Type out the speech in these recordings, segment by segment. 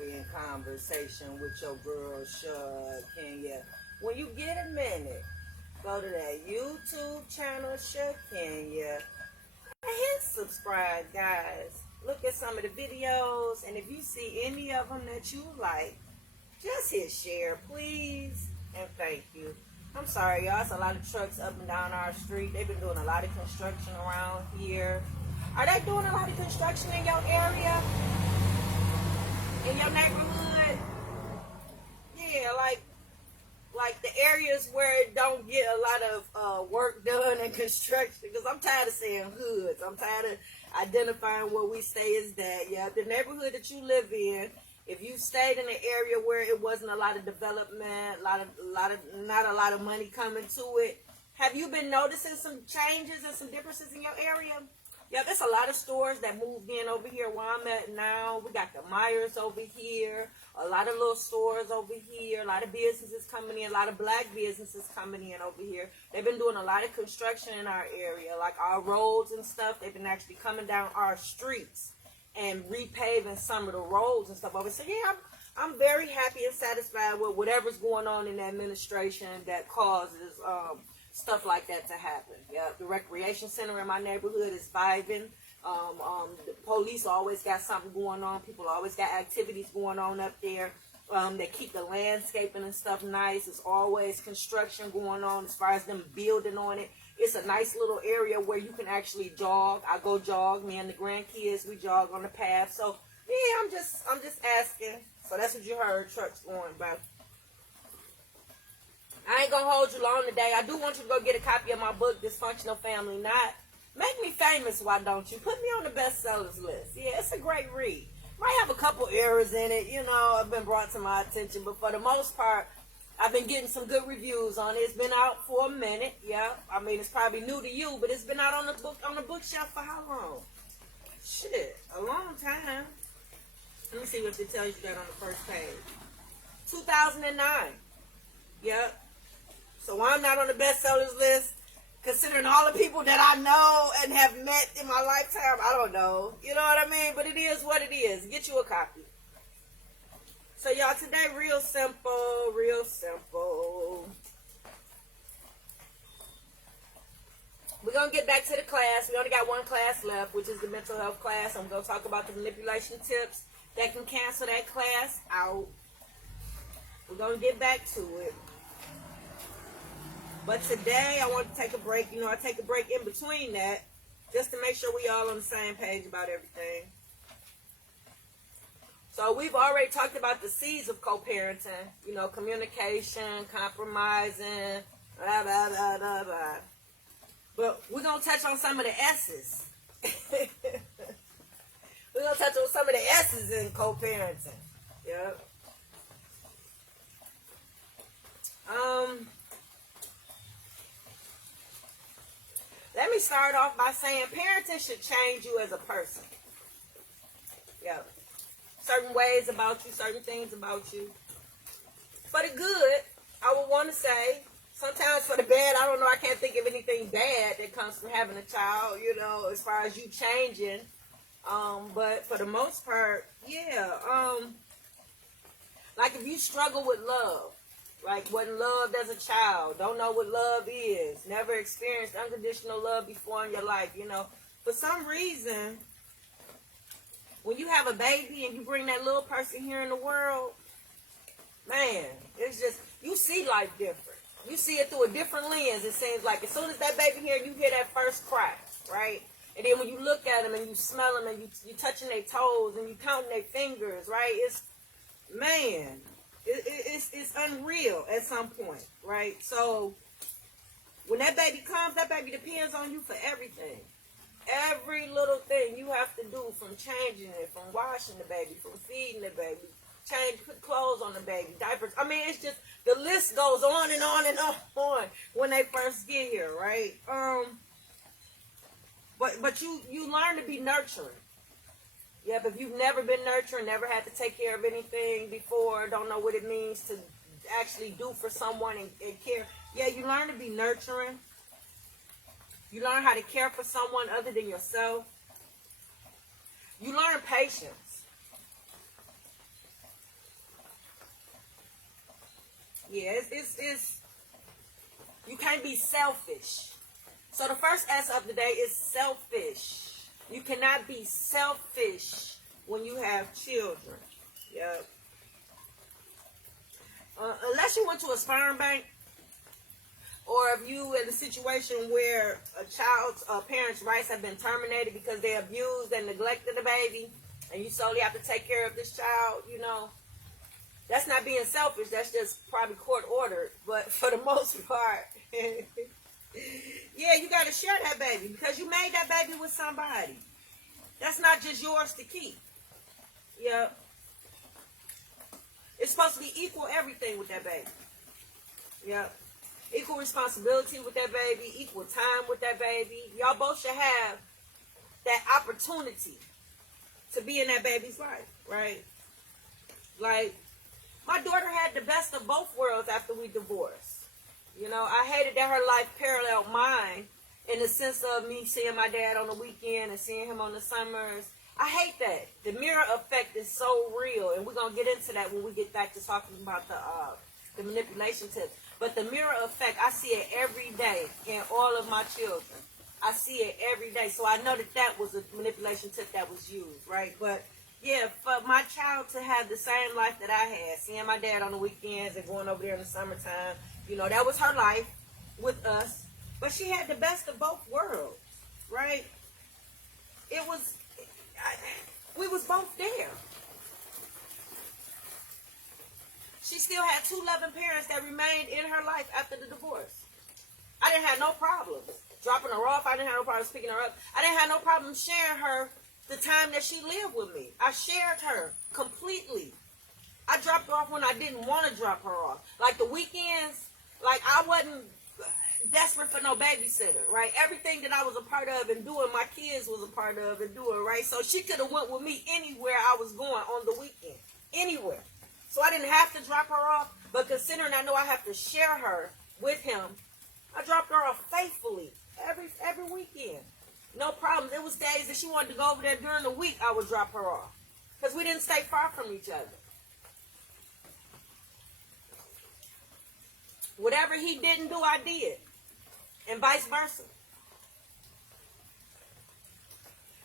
coffee and conversation with your girl Shakenya. When you get a minute, go to that YouTube channel Shakenya and hit subscribe, guys. Look at some of the videos, and if you see any of them that you like, just hit share, please, and thank you. I'm sorry, y'all. It's a lot of trucks up and down our street. They've been doing a lot of construction around here. Are they doing a lot of construction in your area? In your neighborhood? Yeah, like the areas where it don't get a lot of work done and construction. Because I'm tired of saying hoods. I'm tired of identifying what we say is that. Yeah, the neighborhood that you live in, if you stayed in an area where it wasn't a lot of development, not a lot of money coming to it, have you been noticing some changes and some differences in your area? Yeah, there's a lot of stores that moved in over here where I'm at now. We got the Myers over here, a lot of little stores over here, a lot of businesses coming in, a lot of black businesses coming in over here. They've been doing a lot of construction in our area, like our roads and stuff. They've been actually coming down our streets and repaving some of the roads and stuff over. So yeah, I'm very happy and satisfied with whatever's going on in the administration that causes stuff like that to happen. Yeah, the recreation center in my neighborhood is vibing. The police always got something going on. People always got activities going on up there. They keep the landscaping and stuff nice. There's always construction going on as far as them building on it. It's a nice little area where you can actually jog. I go jog. Me and the grandkids, we jog on the path. So yeah, I'm just asking. So that's what you heard. Trucks going by. I ain't gonna hold you long today. I do want you to go get a copy of my book, Dysfunctional Family Knot. Make me famous, why don't you? Put me on the bestsellers list. Yeah, it's a great read. Might have a couple errors in it, have been brought to my attention, but for the most part, I've been getting some good reviews on it. It's been out for a minute, yeah. I mean, it's probably new to you, but it's been out on the bookshelf for how long? Shit, a long time. Let me see what it tells you that on the first page. 2009. Yep. So I'm not on the bestsellers list, considering all the people that I know and have met in my lifetime. I don't know. You know what I mean? But it is what it is. Get you a copy. So y'all, today, real simple, real simple. We're going to get back to the class. We only got one class left, which is the mental health class. I'm going to talk about the manipulation tips that can cancel that class out. We're going to get back to it. But today, I want to take a break. I take a break in between that just to make sure we all on the same page about everything. So we've already talked about the C's of co-parenting, communication, compromising, blah, blah, blah, blah, blah. But we're going to touch on some of the S's. We're going to touch on some of the S's in co-parenting. Yep. Let me start off by saying parenting should change you as a person. Yep. Certain ways about you, certain things about you. For the good, I would want to say, sometimes for the bad, I don't know, I can't think of anything bad that comes from having a child, as far as you changing. But for the most part, yeah. Like if you struggle with love, like wasn't loved as a child, don't know what love is, never experienced unconditional love before in your life, for some reason, when you have a baby and you bring that little person here in the world, man, it's just, you see life different. You see it through a different lens, it seems like. As soon as that baby here, you hear that first cry, right? And then when you look at them and you smell them and you touching their toes and you counting their fingers, right? It's, man, it's unreal at some point, right? So when that baby comes, that baby depends on you for everything. Every little thing you have to do, from changing it, from washing the baby, from feeding the baby, put clothes on the baby, diapers. I mean, it's just, the list goes on and on and on when they first get here, right? But you learn to be nurturing. Yep, if you've never been nurturing, never had to take care of anything before, don't know what it means to actually do for someone and care. Yeah, you learn to be nurturing. You learn how to care for someone other than yourself. You learn patience. Yeah, it's you can't be selfish. So the first S of the day is selfish. You cannot be selfish when you have children. Yep. Unless you went to a sperm bank, or if you in a situation where a child's parents' rights have been terminated because they abused and neglected the baby, and you solely have to take care of this child, you know, that's not being selfish. That's just probably court ordered. But for the most part, yeah, you got to share that baby because you made that baby with somebody. That's not just yours to keep. Yeah. It's supposed to be equal everything with that baby. Yeah. Equal responsibility with that baby, equal time with that baby. Y'all both should have that opportunity to be in that baby's life, right? Like, my daughter had the best of both worlds after we divorced. You know, I hated that her life paralleled mine in the sense of me seeing my dad on the weekend and seeing him on the summers. I hate that. The mirror effect is so real, and we're going to get into that when we get back to talking about the manipulation tips. But the mirror effect, I see it every day in all of my children. I see it every day. So I know that was a manipulation tip that was used, right? But, yeah, for my child to have the same life that I had, seeing my dad on the weekends and going over there in the summertime, you know, that was her life with us. But she had the best of both worlds, right? It was, we was both there. She still had two loving parents that remained in her life after the divorce. I didn't have no problems dropping her off. I didn't have no problems picking her up. I didn't have no problem sharing her the time that she lived with me. I shared her completely. I dropped her off when I didn't want to drop her off. Like the weekends, like I wasn't desperate for no babysitter, right? Everything that I was a part of and doing, my kids was a part of and doing, right? So she could have went with me anywhere I was going on the weekend. Anywhere. So I didn't have to drop her off, but considering I know I have to share her with him, I dropped her off faithfully every weekend. No problems. It was days that she wanted to go over there during the week, I would drop her off. Because we didn't stay far from each other. Whatever he didn't do, I did. And vice versa.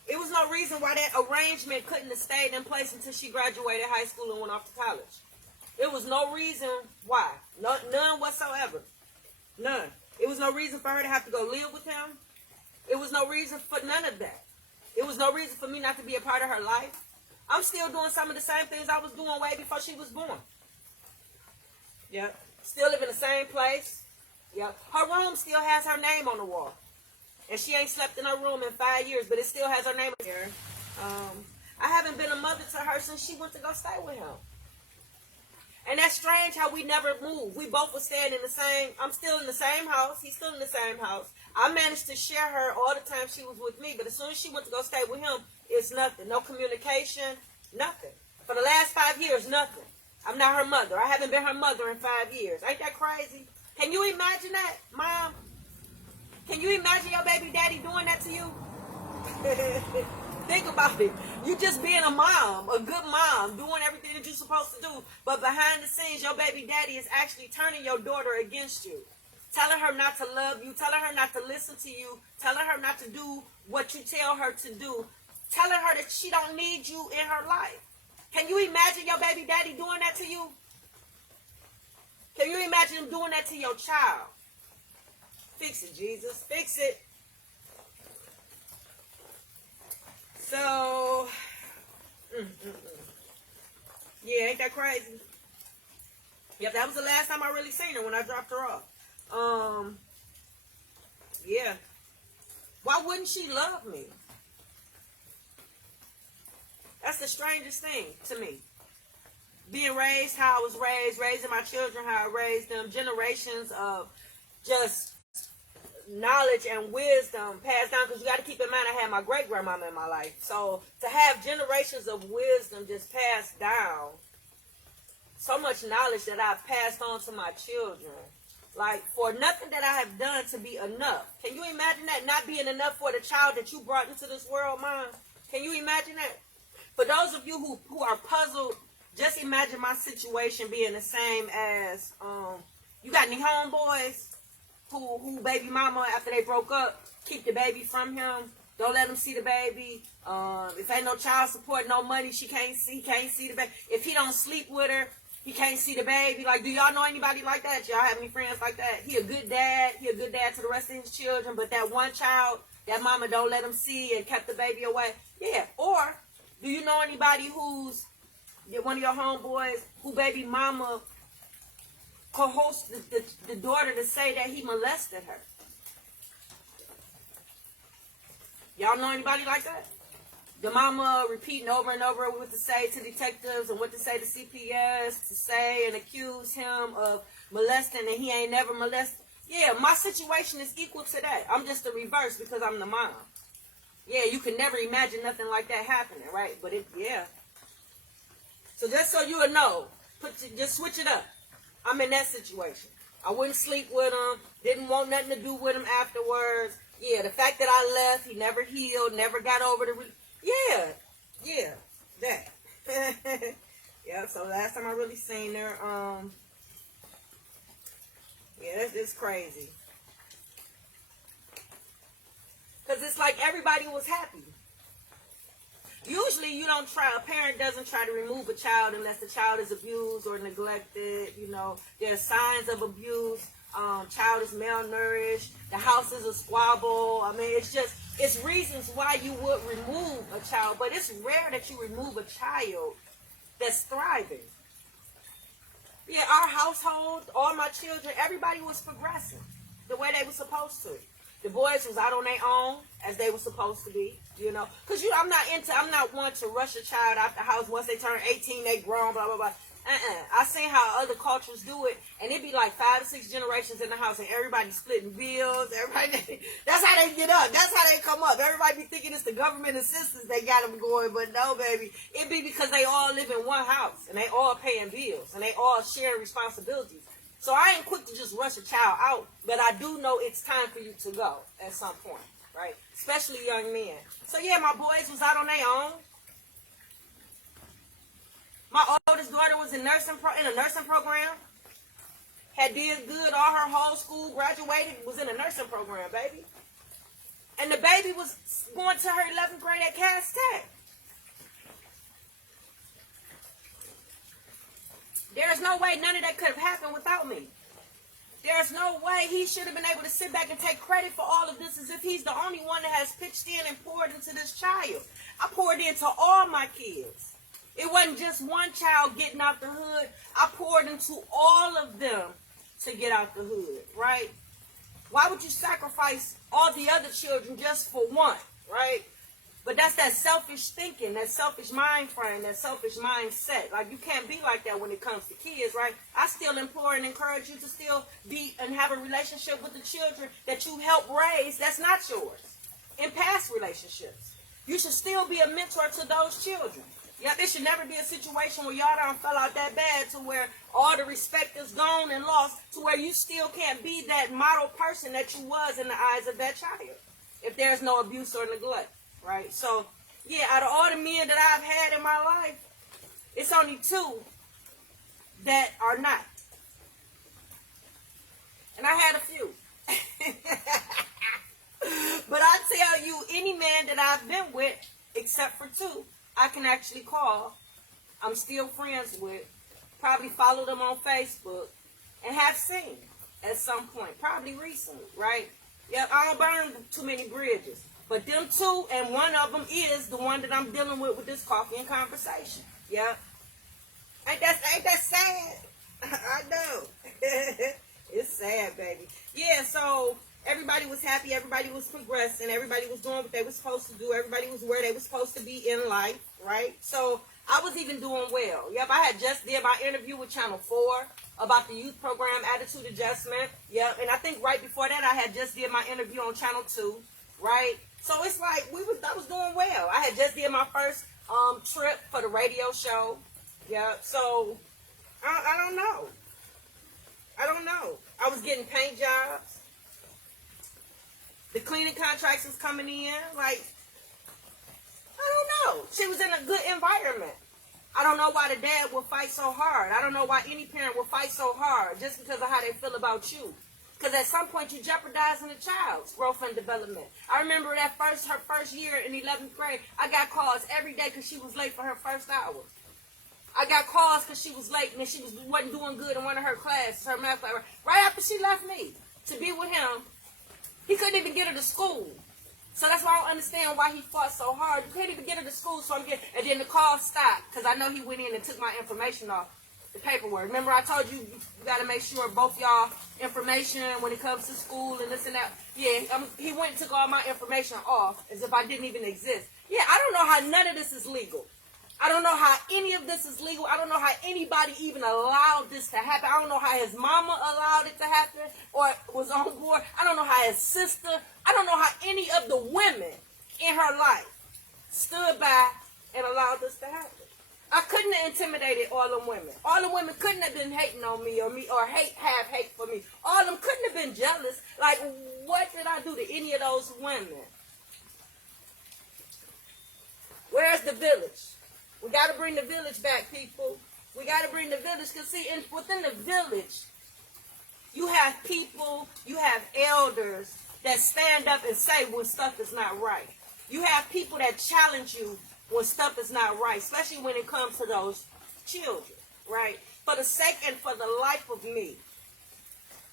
It was no reason why that arrangement couldn't have stayed in place until she graduated high school and went off to college. There was no reason why. None whatsoever. None. It was no reason for her to have to go live with him. It was no reason for none of that. It was no reason for me not to be a part of her life. I'm still doing some of the same things I was doing way before she was born. Yeah. Still live in the same place. Yeah. Her room still has her name on the wall. And she ain't slept in her room in 5 years, but it still has her name there. I haven't been a mother to her since she went to go stay with him. And that's strange how we never moved. We both were staying in the same, I'm still in the same house. He's still in the same house. I managed to share her all the time she was with me. But as soon as she went to go stay with him, it's nothing. No communication, nothing. For the last 5 years, nothing. I'm not her mother. I haven't been her mother in 5 years. Ain't that crazy? Can you imagine that, Mom? Can you imagine your baby daddy doing that to you? Think about it. You just being a mom, a good mom, doing everything that you're supposed to do. But behind the scenes, your baby daddy is actually turning your daughter against you. Telling her not to love you. Telling her not to listen to you. Telling her not to do what you tell her to do. Telling her that she don't need you in her life. Can you imagine your baby daddy doing that to you? Can you imagine him doing that to your child? Fix it, Jesus. Fix it. So, yeah, ain't that crazy? Yep, that was the last time I really seen her when I dropped her off. Yeah. Why wouldn't she love me? That's the strangest thing to me. Being raised how I was raised, raising my children how I raised them, generations of just knowledge and wisdom passed down, because you got to keep in mind I had my great grandmama in my life. So to have generations of wisdom just passed down, so much knowledge that I've passed on to my children, like for nothing that I have done to be enough. Can you imagine that? Not being enough for the child that you brought into this world, Mom? Can you imagine that? For those of you who are puzzled just imagine my situation being the same as, you got any homeboys who baby mama, after they broke up, keep the baby from him, don't let him see the baby. If ain't no child support, no money, he can't see the baby. If he don't sleep with her, he can't see the baby. Like, do y'all know anybody like that? Y'all have any friends like that? He a good dad to the rest of his children, but that one child, that mama don't let him see and kept the baby away. Yeah. Or do you know anybody who's one of your homeboys who baby mama coerced the daughter to say that he molested her? Y'all know anybody like that? The mama repeating over and over what to say to detectives and what to say to CPS, to say and accuse him of molesting, and he ain't never molested. Yeah, my situation is equal to that. I'm just the reverse because I'm the mom. Yeah, you can never imagine nothing like that happening, right? But yeah. So just so you would know, just switch it up. I'm in that situation. I wouldn't sleep with him. Didn't want nothing to do with him afterwards. Yeah, the fact that I left, he never healed, never got over the... Yeah, that. Yeah, so last time I really seen her, yeah, that's crazy. Because it's like everybody was happy. Usually a parent doesn't try to remove a child unless the child is abused or neglected. You know, there's signs of abuse. Child is malnourished. The house is a squabble. I mean, it's reasons why you would remove a child, but it's rare that you remove a child that's thriving. Yeah, our household, all my children, everybody was progressing the way they were supposed to. The boys was out on their own as they were supposed to be, you know. Because I'm not one to rush a child out the house once they turn 18, they grown, blah, blah, blah. I seen how other cultures do it, and it be like 5 to 6 generations in the house, and everybody splitting bills. That's how they get up. That's how they come up. Everybody be thinking it's the government assistance they got them going, but no, baby. It be because they all live in one house, and they all paying bills, and they all sharing responsibilities. So I ain't quick to just rush a child out, but I do know it's time for you to go at some point, right? Especially young men. So yeah, my boys was out on their own. My oldest daughter was in a nursing program. Had did good all her whole school, graduated, was in a nursing program, baby. And the baby was going to her 11th grade at Cass Tech. There's no way none of that could have happened without me. There's no way he should have been able to sit back and take credit for all of this as if he's the only one that has pitched in and poured into this child. I poured into all my kids. It wasn't just one child getting out the hood. I poured into all of them to get out the hood, right? Why would you sacrifice all the other children just for one, right? But that's that selfish thinking, that selfish mind frame, that selfish mindset. Like, you can't be like that when it comes to kids, right? I still implore and encourage you to still be and have a relationship with the children that you help raise that's not yours in past relationships. You should still be a mentor to those children. Yeah, there should never be a situation where y'all done fell out that bad to where all the respect is gone and lost to where you still can't be that model person that you was in the eyes of that child if there's no abuse or neglect, right? So, yeah, out of all the men that I've had in my life, it's only 2 that are not. And I had a few. But I tell you, any man that I've been with, except for 2, I can actually call, I'm still friends with, probably follow them on Facebook, and have seen at some point, probably recently, right? Yep, I don't burn too many bridges. But them 2, and one of them is the one that I'm dealing with this coffee and conversation. Yep. Ain't that sad? I know. It's sad, baby. Yeah, so everybody was happy, everybody was progressing, everybody was doing what they were supposed to do, everybody was where they were supposed to be in life, right? So I was even doing well. Yep, I had just did my interview with Channel 4 about the youth program Attitude Adjustment. Yep, and I think right before that I had just did my interview on Channel 2, right? So it's like I was doing well. I had just did my first trip for the radio show. Yep, so I don't know. I was getting paint jobs. The cleaning contracts was coming in. Like, I don't know. She was in a good environment. I don't know why the dad will fight so hard. I don't know why any parent will fight so hard just because of how they feel about you. Because at some point you're jeopardizing the child's growth and development. I remember her first year in 11th grade, I got calls every day because she was late for her first hour. I got calls because she was late and she wasn't doing good in one of her classes, her math class. Right after she left me to be with him, he couldn't even get her to school. So that's why I don't understand why he fought so hard. You couldn't even get her to school, so and then the call stopped because I know he went in and took my information off the paperwork. Remember I told you got to make sure both y'all information when it comes to school and this and that. Yeah, he went and took all my information off as if I didn't even exist. Yeah, I don't know how none of this is legal. I don't know how any of this is legal. I don't know how anybody even allowed this to happen. I don't know how his mama allowed it to happen or was on board. I don't know how his sister, I don't know how any of the women in her life stood by and allowed this to happen. I couldn't have intimidated all them women. All the women couldn't have been hating on me or have hate for me. All of them couldn't have been jealous. Like, what did I do to any of those women? Where's the village? We got to bring the village back, people. We got to bring the village. Because, see, within the village, you have people, you have elders that stand up and say when stuff is not right. You have people that challenge you when stuff is not right, especially when it comes to those children, right? For the sake and for the life of me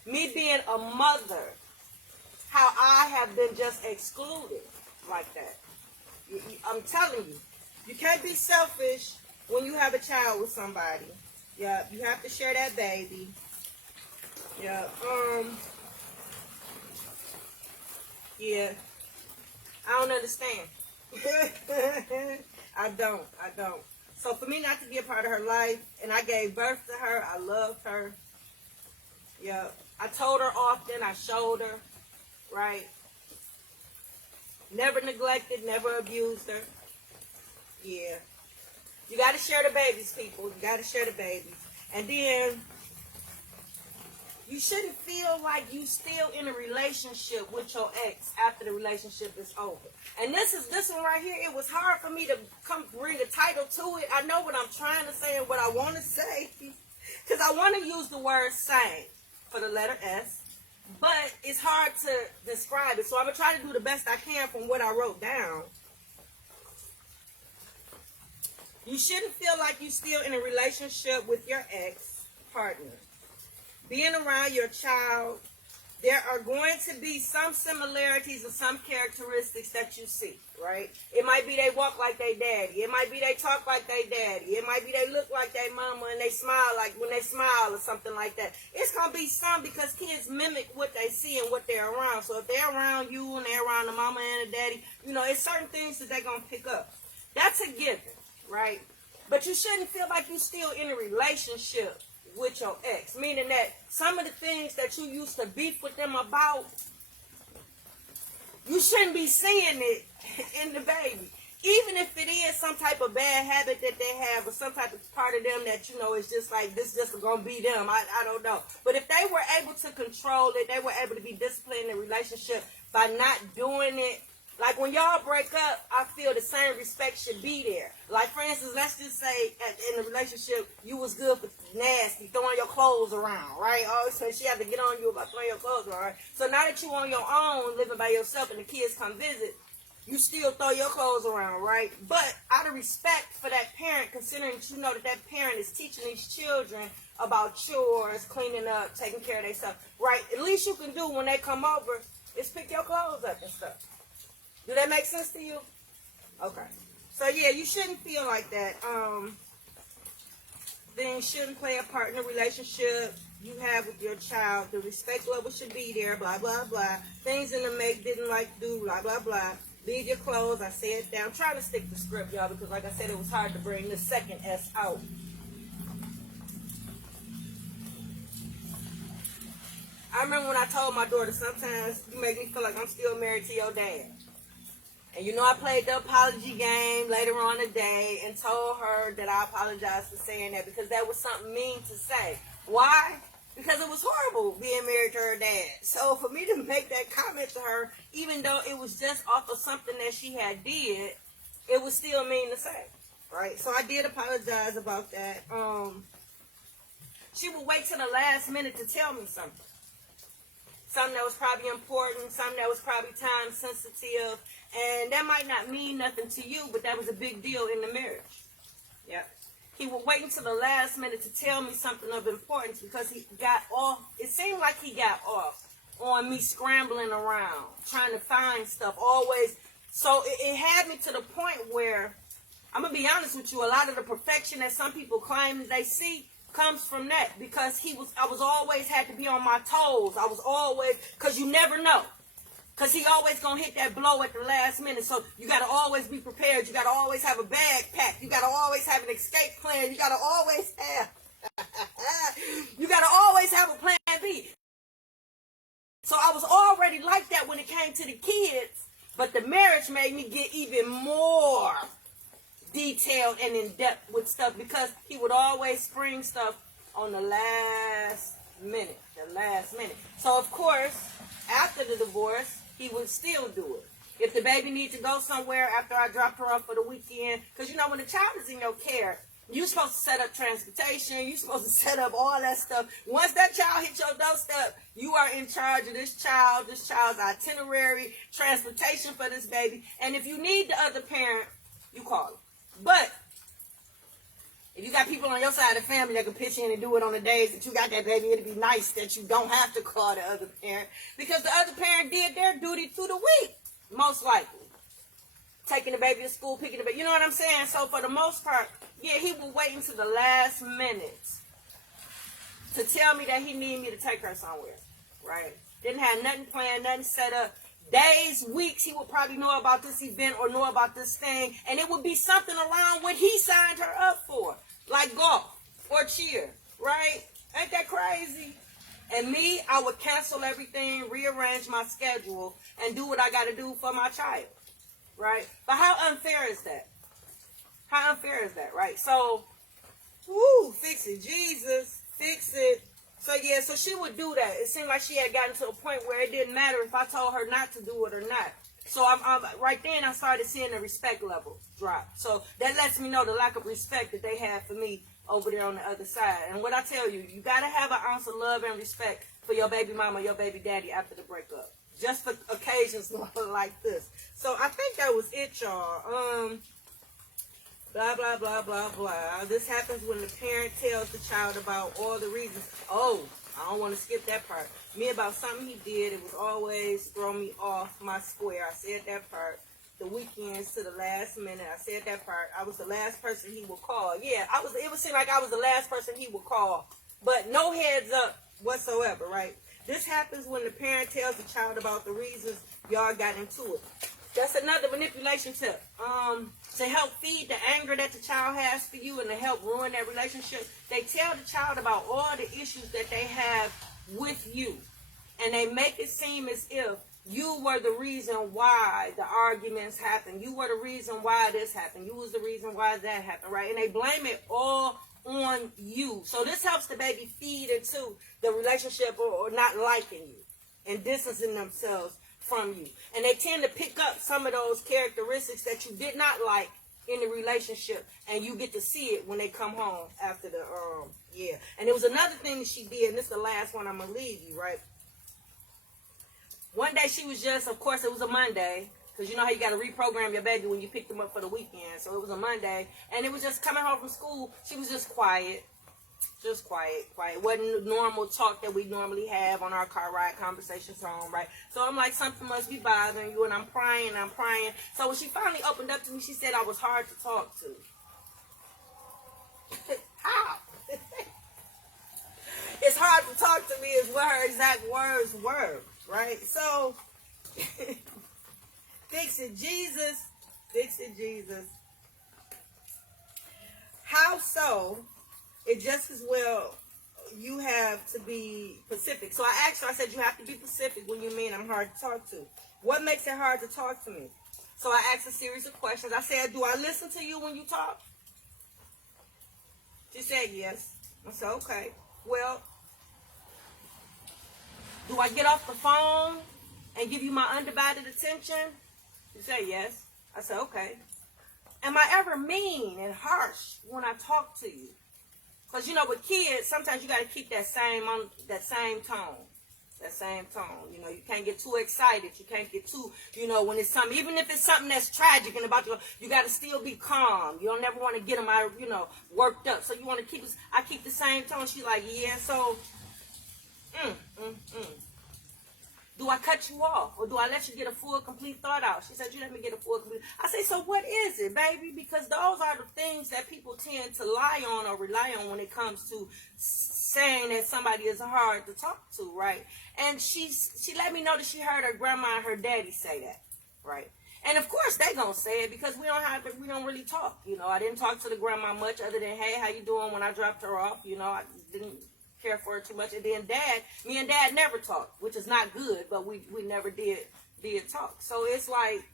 being a mother, how I have been just excluded like that. I'm telling you. You can't be selfish when you have a child with somebody. Yeah, you have to share that baby. Yeah, yeah. I don't understand. I don't. So for me not to be a part of her life, and I gave birth to her, I loved her. Yeah, I told her often, I showed her, right? Never neglected, never abused her. Yeah. You got to share the babies, people. You got to share the babies. And then, you shouldn't feel like you still in a relationship with your ex after the relationship is over. And this one right here, it was hard for me to come bring a title to it. I know what I'm trying to say and what I want to say. Because I want to use the word same for the letter S. But it's hard to describe it. So I'm going to try to do the best I can from what I wrote down. You shouldn't feel like you're still in a relationship with your ex-partner. Being around your child, there are going to be some similarities and some characteristics that you see, right? It might be they walk like they daddy. It might be they talk like they daddy. It might be they look like they mama and they smile like when they smile or something like that. It's going to be some because kids mimic what they see and what they're around. So if they're around you and they're around the mama and the daddy, you know, it's certain things that they're going to pick up. That's a given. Right? But you shouldn't feel like you're still in a relationship with your ex. Meaning that some of the things that you used to beef with them about, you shouldn't be seeing it in the baby. Even if it is some type of bad habit that they have or some type of part of them that, you know, is just like, this just going to be them. I don't know. But if they were able to control it, they were able to be disciplined in a relationship by not doing it. Like when y'all break up, I feel the same respect should be there. Like for instance, let's just say in the relationship, you was good for nasty, throwing your clothes around, right? Oh, so she had to get on you about throwing your clothes around, right? So now that you on your own, living by yourself and the kids come visit, you still throw your clothes around, right? But out of respect for that parent, considering that you know that parent is teaching these children about chores, cleaning up, taking care of themselves, right? At least you can do when they come over is pick your clothes up and stuff. Do that make sense to you? Okay. So, yeah, you shouldn't feel like that. Then you shouldn't play a part in a relationship you have with your child. The respect level should be there, blah, blah, blah. Things in the make didn't like to do, blah, blah, blah. Leave your clothes. I said it down. I'm trying to stick to script, y'all, because like I said, it was hard to bring the second S out. I remember when I told my daughter, sometimes you make me feel like I'm still married to your dad. And you know I played the apology game later on today and told her that I apologized for saying that because that was something mean to say. Why? Because it was horrible being married to her dad. So for me to make that comment to her, even though it was just off of something that she had did, it was still mean to say. right? So I did apologize about that. She would wait till the last minute to tell me something. Something that was probably important, something that was probably time sensitive, and that might not mean nothing to you, but that was a big deal in the marriage. Yep. He would wait until the last minute to tell me something of importance because he got off. It seemed like he got off on me scrambling around, trying to find stuff, always. So it had me to the point where, I'm going to be honest with you, a lot of the perfection that some people claim they see comes from that, because I was always had to be on my toes. I was always, because you never know. Because he always going to hit that blow at the last minute. So you got to always be prepared. You got to always have a bag packed. You got to always have an escape plan. You got to always have, you got to always have a plan B. So I was already like that when it came to the kids. But the marriage made me get even more detailed and in depth with stuff, because he would always spring stuff on the last minute. So of course, after the divorce, he would still do it. If the baby needs to go somewhere after I dropped her off for the weekend, because you know when the child is in your care, you're supposed to set up transportation, you're supposed to set up all that stuff. Once that child hits your doorstep, you are in charge of this child's itinerary, transportation for this baby. And if you need the other parent, you call them. But if you got people on your side of the family that can pitch in and do it on the days that you got that baby, it'd be nice that you don't have to call the other parent, because the other parent did their duty through the week, most likely. Taking the baby to school, picking the baby, you know what I'm saying? So for the most part, yeah, he would wait until the last minute to tell me that he needed me to take her somewhere, right? Didn't have nothing planned, nothing set up. Days, weeks, he would probably know about this event or know about this thing, and it would be something around what he signed her up for, like golf or cheer, right? Ain't that crazy? And me, I would cancel everything, rearrange my schedule, and do what I got to do for my child, right? But how unfair is that? How unfair is that, right? So, woo, fix it, Jesus, fix it. So, yeah, so she would do that. It seemed like she had gotten to a point where it didn't matter if I told her not to do it or not. So, right then, I started seeing the respect level drop. So, that lets me know the lack of respect that they have for me over there on the other side. And what I tell you, you got to have an ounce of love and respect for your baby mama, your baby daddy after the breakup. Just for occasions like this. So, I think that was it, y'all. Blah, blah, blah, blah, blah. This happens when the parent tells the child about all the reasons. Oh, I don't want to skip that part. Me about something he did, it was always throw me off my square. I said that part. The weekends to the last minute, I said that part. I was the last person he would call. Yeah, it would seem like I was the last person he would call. But no heads up whatsoever, right? This happens when the parent tells the child about the reasons y'all got into it. That's another manipulation tip. To help feed the anger that the child has for you and to help ruin that relationship, they tell the child about all the issues that they have with you. And they make it seem as if you were the reason why the arguments happened. You were the reason why this happened. You was the reason why that happened, right? And they blame it all on you. So this helps the baby feed into the relationship or not liking you and distancing themselves from you. And they tend to pick up some of those characteristics that you did not like in the relationship, and you get to see it when they come home after the yeah. And there was another thing that she did, and this is the last one I'm gonna leave you, right? One day she was just, of course it was a Monday, because you know how you got to reprogram your baby when you pick them up for the weekend. So it was a Monday, and it was just coming home from school. She was just quiet. Just quiet. Wasn't the normal talk that we normally have on our car ride conversations home, right? So I'm like, something must be bothering you, and I'm crying. So when she finally opened up to me, she said I was hard to talk to. How? It's hard to talk to me is what her exact words were, right? So, fix it, Jesus. Fix it, Jesus. How so? It just as well you have to be Pacific. So I asked her, I said, you have to be Pacific when you mean I'm hard to talk to. What makes it hard to talk to me? So I asked a series of questions. I said, do I listen to you when you talk? She said, yes. I said, okay. Well, do I get off the phone and give you my undivided attention? She said, yes. I said, okay. Am I ever mean and harsh when I talk to you? Because, you know, with kids, sometimes you got to keep that same tone. That same tone. You know, you can't get too excited. You can't get too, you know, when it's something, even if it's something that's tragic and about you got to still be calm. You don't never want to get them out, you know, worked up. So you want to keep, I keep the same tone. She's like, yeah, so, do I cut you off, or do I let you get a full, complete thought out? She said, you let me get a full, complete. I say, so what is it, baby? Because those are the things that people tend to lie on or rely on when it comes to saying that somebody is hard to talk to, right? And she let me know that she heard her grandma and her daddy say that, right? And of course they gonna say it because we don't really talk. You know, I didn't talk to the grandma much other than, hey, how you doing, when I dropped her off. You know, I didn't care for her too much. And then me and dad never talked, which is not good, but we never did talk. So it's like,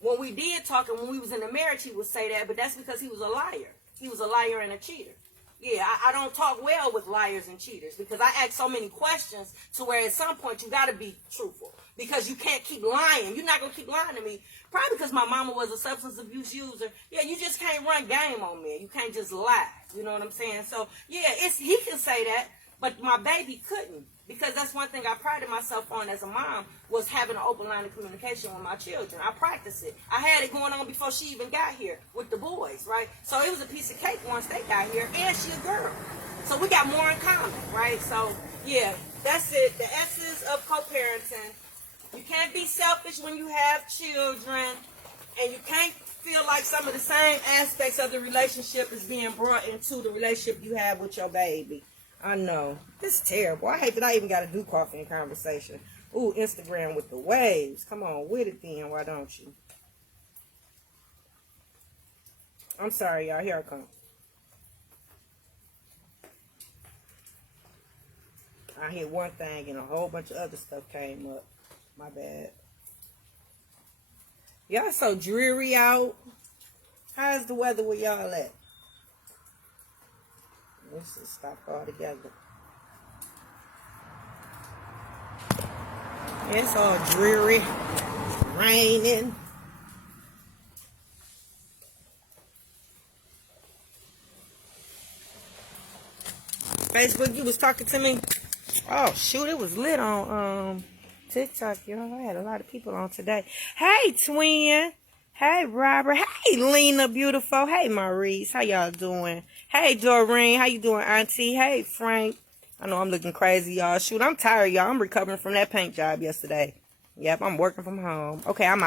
when we did talk and when we was in the marriage, he would say that, but that's because he was a liar. He was a liar and a cheater. Yeah, I don't talk well with liars and cheaters because I ask so many questions to where at some point you got to be truthful because you can't keep lying. You're not going to keep lying to me. Probably because my mama was a substance abuse user. Yeah, you just can't run game on me. You can't just lie. You know what I'm saying? So, yeah, he can say that, but my baby couldn't. Because that's one thing I prided myself on as a mom, was having an open line of communication with my children. I practiced it. I had it going on before she even got here with the boys, right? So it was a piece of cake once they got here, and she a girl. So we got more in common, right? So, yeah, that's it. The essence of co-parenting. You can't be selfish when you have children, and you can't feel like some of the same aspects of the relationship is being brought into the relationship you have with your baby. I know. This is terrible. I hate that I even got to do coffee and conversation. Ooh, Instagram with the waves. Come on with it then, why don't you? I'm sorry, y'all. Here I come. I hit one thing and a whole bunch of other stuff came up. My bad. Y'all so dreary out. How's the weather where y'all at? Let's just stop all together. It's all dreary. It's raining. Facebook, you was talking to me? Oh, shoot, it was lit on TikTok, y'all. I had a lot of people on today. Hey, twin. Hey, Robert. Hey, Lena, beautiful. Hey, Maurice. How y'all doing? Hey, Doreen. How you doing, Auntie? Hey, Frank. I know I'm looking crazy, y'all. Shoot, I'm tired, y'all. I'm recovering from that paint job yesterday. Yep, I'm working from home. Okay, I'm out.